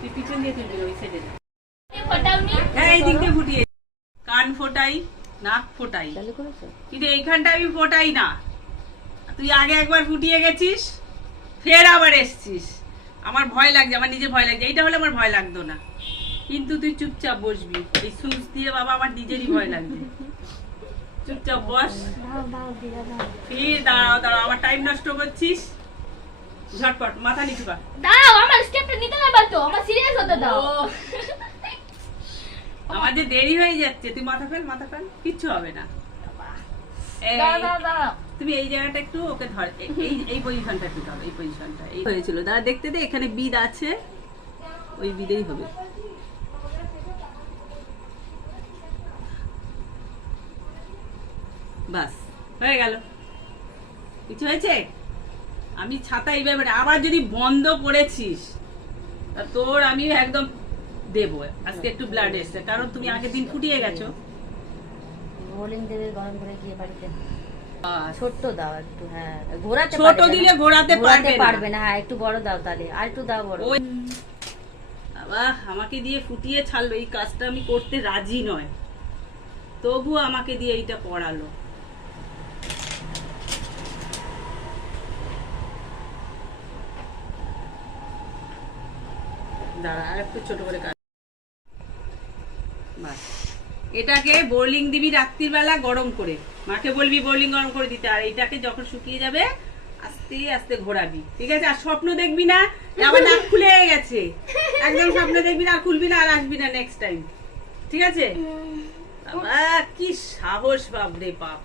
তুই পিছন দিয়ে তুলবি ওই সাইডে। হ্যাঁ এই দিক দিয়ে ফুটিয়ে কান ফোটাই, নাক ফোটাই, কিন্তু এইখানটা আমি ফোটাই না। তুই আগে একবার ফুটিয়ে গেছিস, ফের আবার এসছিস। আমার ভয় লাগছে, আমার নিজে ভয় লাগছে। এইটা হলে আমার ভয় লাগতো না, কিন্তু তুই চুপচাপ বসবি। এই সুচ দিয়ে বাবা আমার নিজেরই ভয় লাগছে। চুপচাপ বস। ফির দাঁড়াও দাঁড়াও, আমার টাইম নষ্ট করছিস। ঝটপট মাথা নিচু কর। দাও, আমার স্টেপটা নিতে না পারতো, আমার সিরিয়াস হতে দাও। আমার যে দেরি হয়ে যাচ্ছে, তুই মাথা ফেল, মাথা ফেল, কিচ্ছু হবে না। তুমি এই জায়গাটা একটু ওকে ধর, এই পজিশনটা একটু ধর, এই পজিশনটা এই হয়েছিল। দাঁড়া দেখতে দে, এখানে বিদ আছে, ওই বিদেই হবে। বাস হয়ে গেল। কিছু হয়েছে? আমি ছাতা এইভাবে, আবার যদি বন্ধ করেছিস তোর আমি একদম দেবো। আজকে একটু ব্লাড এসছে, কারণ তুমি আগের দিন ফুটিয়ে গেছো। বোলিং দেবে গরম করে গিয়ে বাড়িতে। ছোট্ট দাও একটু, হ্যাঁ ঘোরাতে ছোট দিলে ঘোরাতে পারবে না। হ্যাঁ একটু বড় দাও, তাহলে আর একটু দাও বড়। বাবা আমাকে দিয়ে ফুটিয়ে ছাড়লো, এই কাজটা আমি করতে রাজি নয়, তবু আমাকে দিয়ে এইটা পড়ালো। দাঁড়া আর একটু ছোট করে কাজ। বাস, এটাকে বোলিং দিবি রাত্রির বেলা গরম করে, মাকে বলবি বোলিং গরম করে দিতে। আর এইটাকে যখন শুকিয়ে যাবে আস্তে আস্তে ঘোরাবি, ঠিক আছে? আর স্বপ্ন দেখবি না আমার নাক খুলে গেছে, একদম স্বপ্ন দেখবি না, আর খুলবি না, আর আসবি না নেক্সট টাইম, ঠিক আছে? বাবা কি সাহস, বাপ রে বাপ।